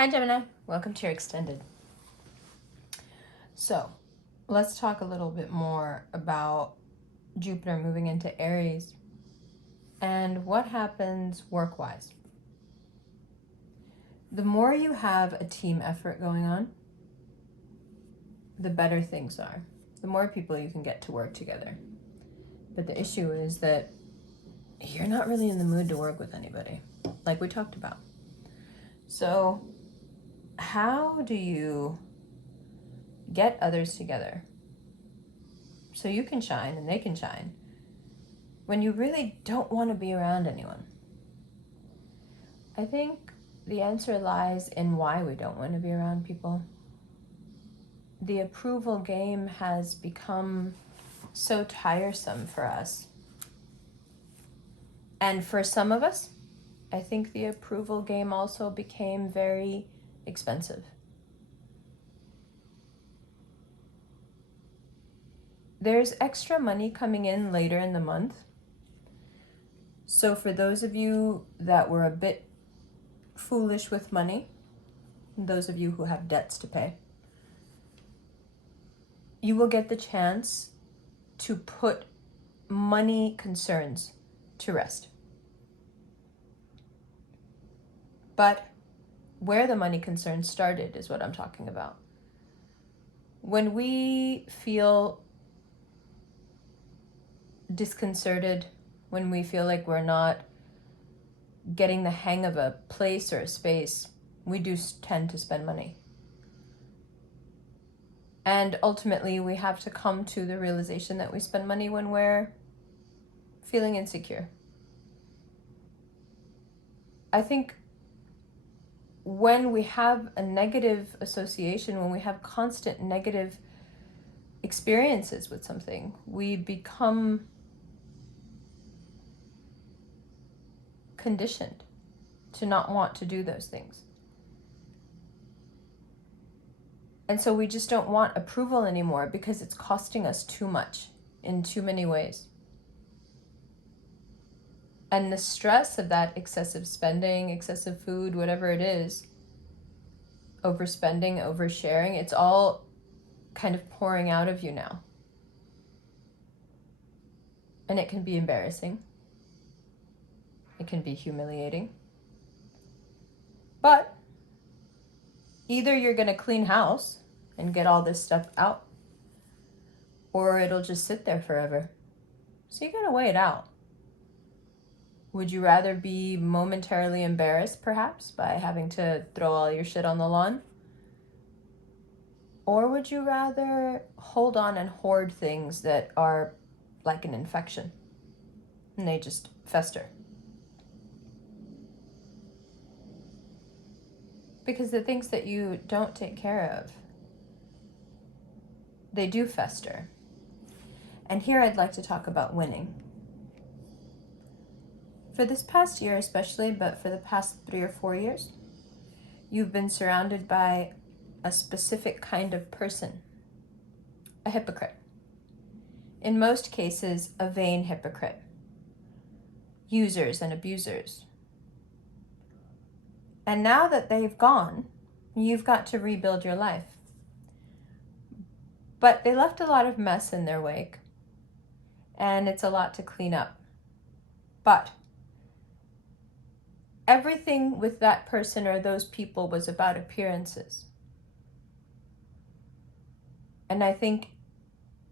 Hi Gemini, welcome to your extended. So, let's talk a little bit more about Jupiter moving into Aries and what happens work-wise. The more you have a team effort going on, the better things are. The more people you can get to work together. But the issue is that you're not really in the mood to work with anybody, like we talked about. So, how do you get others together so you can shine and they can shine when you really don't want to be around anyone? I think the answer lies in why we don't want to be around people. The approval game has become so tiresome for us. And for some of us, I think the approval game also became very expensive. There's extra money coming in later in the month. So for those of you that were a bit foolish with money, those of you who have debts to pay, you will get the chance to put money concerns to rest. But where the money concerns started is what I'm talking about. When we feel disconcerted, when we feel like we're not getting the hang of a place or a space, we do tend to spend money. And ultimately, we have to come to the realization that we spend money when we're feeling insecure. I think when we have a negative association, when we have constant negative experiences with something, we become conditioned to not want to do those things. And so we just don't want approval anymore because it's costing us too much in too many ways. And the stress of that excessive spending, excessive food, whatever it is, overspending, oversharing, it's all kind of pouring out of you now. And it can be embarrassing. It can be humiliating. But either you're going to clean house and get all this stuff out, or it'll just sit there forever. So you got to weigh it out. Would you rather be momentarily embarrassed, perhaps, by having to throw all your shit on the lawn? Or would you rather hold on and hoard things that are like an infection and they just fester? Because the things that you don't take care of, they do fester. And here I'd like to talk about winning. For this past year especially, but for the past 3 or 4 years, you've been surrounded by a specific kind of person, a hypocrite. In most cases, a vain hypocrite. Users and abusers. And now that they've gone, you've got to rebuild your life. But they left a lot of mess in their wake, and it's a lot to clean up. But everything with that person or those people was about appearances. And I think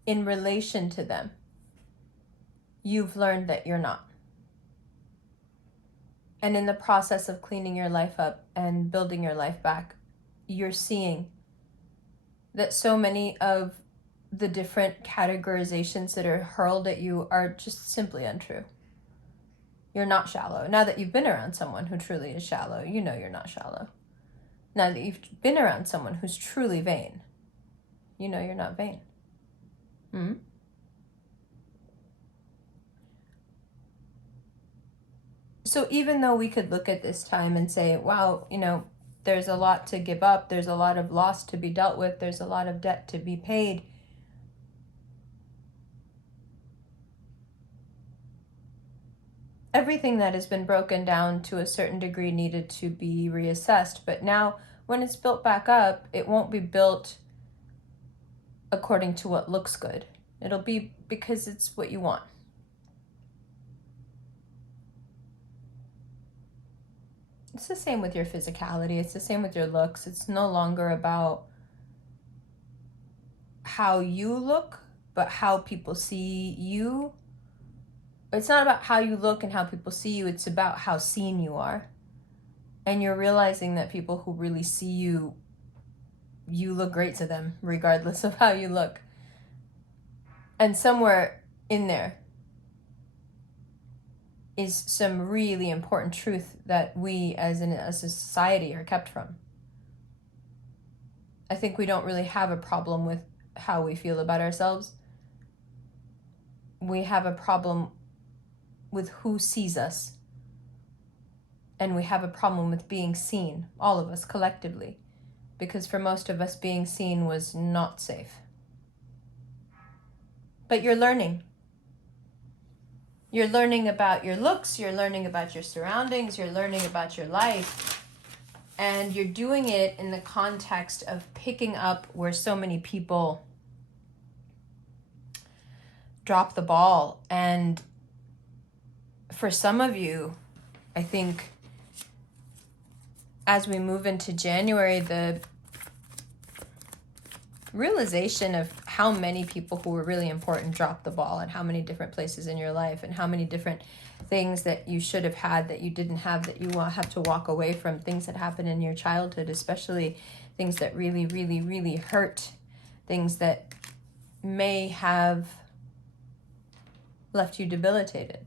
in relation to them, you've learned that you're not. And in the process of cleaning your life up and building your life back, you're seeing that so many of the different categorizations that are hurled at you are just simply untrue. You're not shallow. Now that you've been around someone who truly is shallow, you know you're not shallow. Now that you've been around someone who's truly vain, you know you're not vain. So even though we could look at this time and say, wow, there's a lot to give up, there's a lot of loss to be dealt with, there's a lot of debt to be paid, everything that has been broken down to a certain degree needed to be reassessed. But now when it's built back up, it won't be built according to what looks good. It'll be because it's what you want. It's the same with your physicality. It's the same with your looks. It's no longer about how you look, but how people see you. It's not about how you look and how people see you. It's about how seen you are. And you're realizing that people who really see you, you look great to them, regardless of how you look. And somewhere in there is some really important truth that we as a society are kept from. I think we don't really have a problem with how we feel about ourselves. We have a problem with who sees us. And we have a problem with being seen, all of us collectively, because for most of us, being seen was not safe. But you're learning. You're learning about your looks, you're learning about your surroundings, you're learning about your life, and you're doing it in the context of picking up where so many people drop the ball. And for some of you, I think as we move into January, the realization of how many people who were really important dropped the ball, and how many different places in your life, and how many different things that you should have had that you didn't have, that you will have to walk away from, things that happened in your childhood, especially things that really, really, really hurt, things that may have left you debilitated.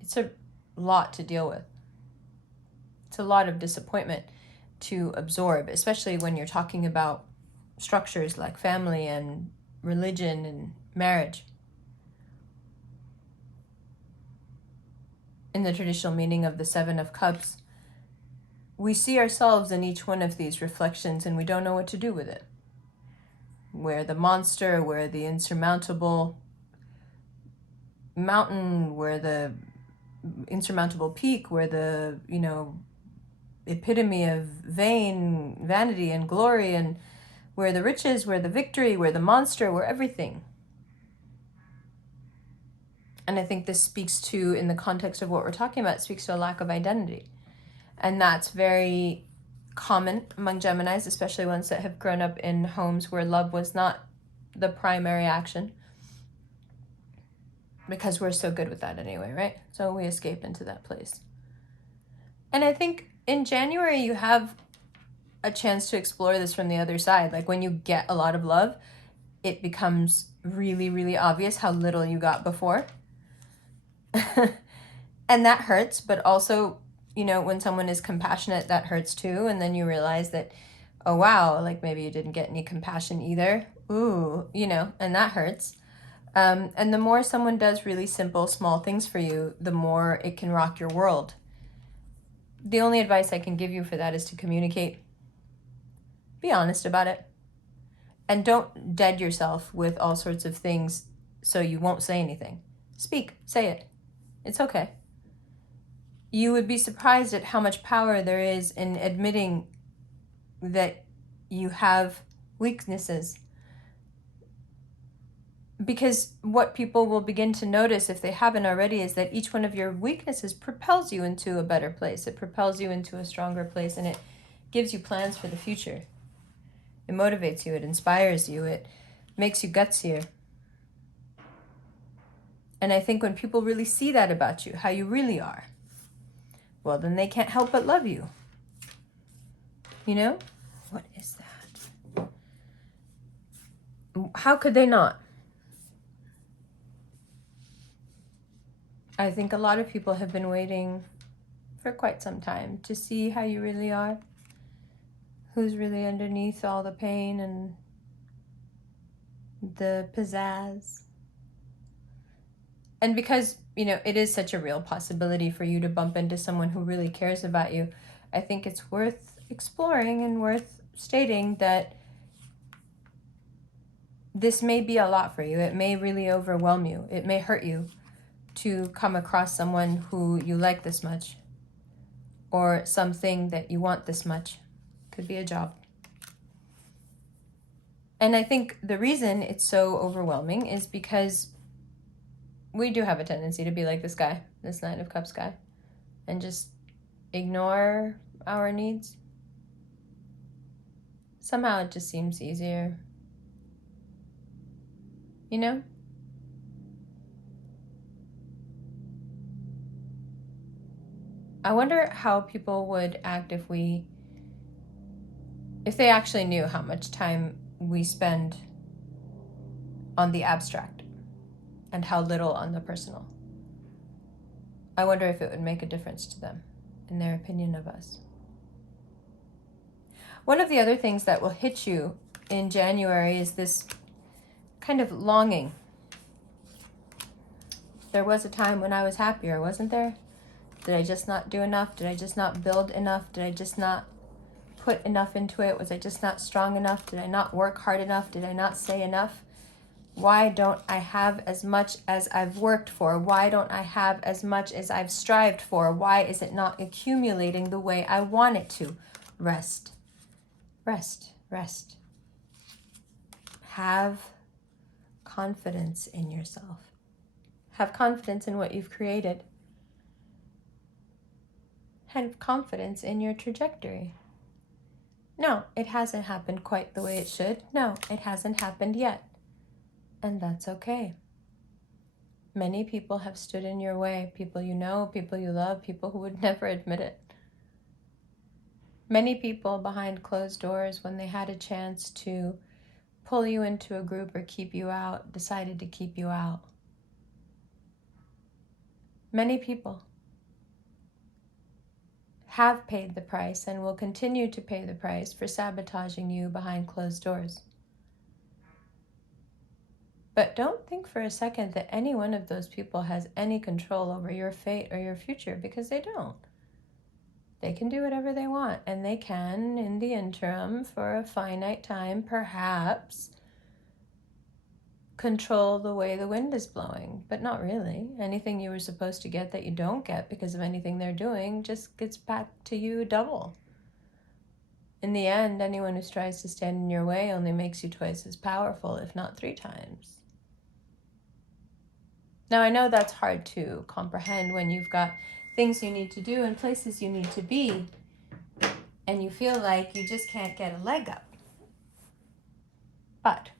It's a lot to deal with. It's a lot of disappointment to absorb, especially when you're talking about structures like family and religion and marriage. In the traditional meaning of the Seven of Cups, we see ourselves in each one of these reflections and we don't know what to do with it. We're the monster, we're the insurmountable mountain, we're the insurmountable peak, we're the, epitome of vanity and glory, and we're the riches, we're the victory, we're the monster, we're everything. And I think this speaks to, in the context of what we're talking about, speaks to a lack of identity. And that's very common among Geminis, especially ones that have grown up in homes where love was not the primary action. Because we're so good with that anyway, right? So we escape into that place. And I think in January, you have a chance to explore this from the other side. Like when you get a lot of love, it becomes really, really obvious how little you got before. And that hurts, but also, when someone is compassionate, that hurts too. And then you realize that, oh, wow, like maybe you didn't get any compassion either. Ooh, and that hurts. And the more someone does really simple, small things for you, the more it can rock your world. The only advice I can give you for that is to communicate. Be honest about it. And don't dead yourself with all sorts of things so you won't say anything. Speak, say it. It's okay. You would be surprised at how much power there is in admitting that you have weaknesses. Because what people will begin to notice, if they haven't already, is that each one of your weaknesses propels you into a better place. It propels you into a stronger place, and it gives you plans for the future. It motivates you, it inspires you, it makes you gutsier. And I think when people really see that about you, how you really are, well, then they can't help but love you. What is that? How could they not? I think a lot of people have been waiting for quite some time to see how you really are. Who's really underneath all the pain and the pizzazz. And because, it is such a real possibility for you to bump into someone who really cares about you, I think it's worth exploring and worth stating that this may be a lot for you. It may really overwhelm you. It may hurt you to come across someone who you like this much. or something that you want this much. Could be a job. And I think the reason it's so overwhelming is because we do have a tendency to be like this guy, this Nine of Cups guy, and just ignore our needs. Somehow it just seems easier. You know? I wonder how people would act if they actually knew how much time we spend on the abstract and how little on the personal. I wonder if it would make a difference to them in their opinion of us. One of the other things that will hit you in January is this kind of longing. There was a time when I was happier, wasn't there? Did I just not do enough? Did I just not build enough? Did I just not put enough into it? Was I just not strong enough? Did I not work hard enough? Did I not say enough? Why don't I have as much as I've worked for? Why don't I have as much as I've strived for? Why is it not accumulating the way I want it to? Rest. Rest. Rest. Have confidence in yourself. Have confidence in what you've created. Have confidence in your trajectory. No, it hasn't happened quite the way it should. No, it hasn't happened yet. And that's okay. Many people have stood in your way. People you know, people you love, people who would never admit it. Many people behind closed doors, when they had a chance to pull you into a group or keep you out, decided to keep you out. Many people have paid the price and will continue to pay the price for sabotaging you behind closed doors. But don't think for a second that any one of those people has any control over your fate or your future, because they don't. They can do whatever they want, and they can, in the interim, for a finite time, perhaps, control the way the wind is blowing, but not really. Anything you were supposed to get that you don't get because of anything they're doing just gets back to you double. In the end, anyone who tries to stand in your way only makes you twice as powerful, if not 3 times. Now, I know that's hard to comprehend when you've got things you need to do and places you need to be, and you feel like you just can't get a leg up. But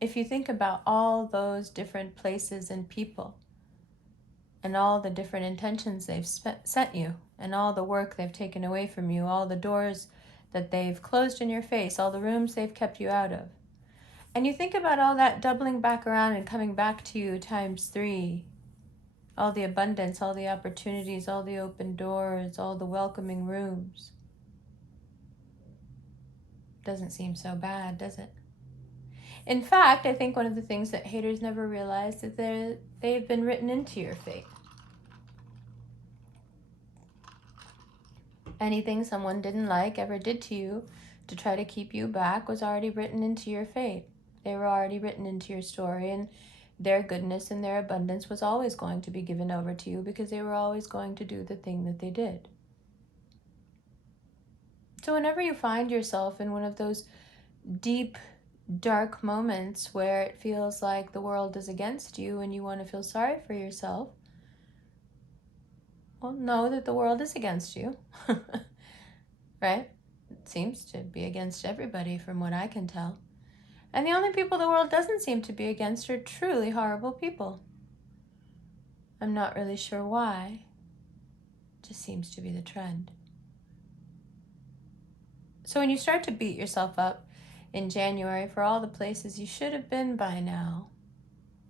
if you think about all those different places and people and all the different intentions they've sent you and all the work they've taken away from you, all the doors that they've closed in your face, all the rooms they've kept you out of, and you think about all that doubling back around and coming back to you times 3, all the abundance, all the opportunities, all the open doors, all the welcoming rooms. Doesn't seem so bad, does it? In fact, I think one of the things that haters never realize is that they've been written into your fate. Anything someone didn't like ever did to you to try to keep you back was already written into your fate. They were already written into your story, and their goodness and their abundance was always going to be given over to you because they were always going to do the thing that they did. So whenever you find yourself in one of those deep, dark moments where it feels like the world is against you and you want to feel sorry for yourself, well, know that the world is against you, right? It seems to be against everybody from what I can tell. And the only people the world doesn't seem to be against are truly horrible people. I'm not really sure why. It just seems to be the trend. So when you start to beat yourself up in January for all the places you should have been by now,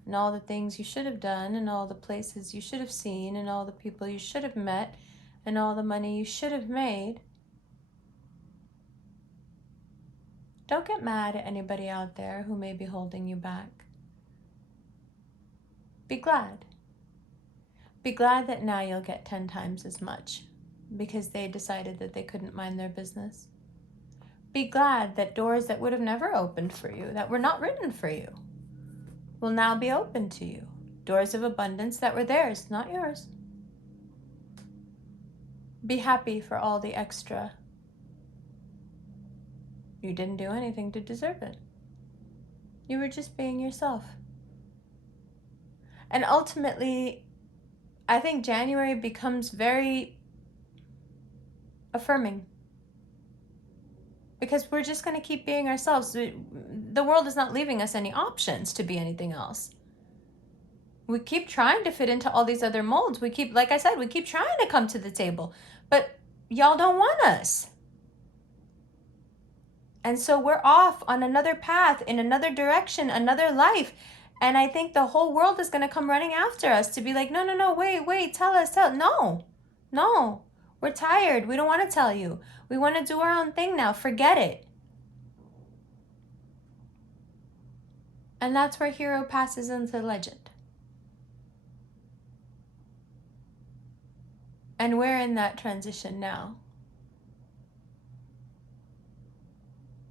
and all the things you should have done, and all the places you should have seen, and all the people you should have met, and all the money you should have made, don't get mad at anybody out there who may be holding you back. Be glad. Be glad that now you'll get 10 times as much because they decided that they couldn't mind their business. Be glad that doors that would have never opened for you, that were not written for you, will now be open to you. Doors of abundance that were theirs, not yours. be happy for all the extra. You didn't do anything to deserve it. You were just being yourself. And ultimately, I think January becomes very affirming. Because we're just going to keep being ourselves. The world is not leaving us any options to be anything else. We keep trying to fit into all these other molds. We keep, like I said, we keep trying to come to the table. But y'all don't want us. And so we're off on another path, in another direction, another life. And I think the whole world is going to come running after us to be like, no, wait, tell us. No, we're tired. We don't want to tell you. We want to do our own thing now. Forget it. And that's where hero passes into legend. And we're in that transition now.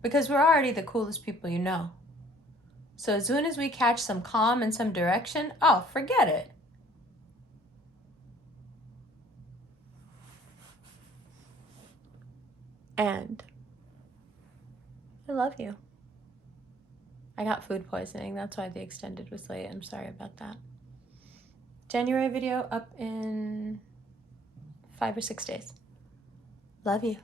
Because we're already the coolest people you know. So as soon as we catch some calm and some direction, oh, forget it. And I love you. I got food poisoning. That's why the extended was late. I'm sorry about that. January video up in 5 or 6 days. Love you.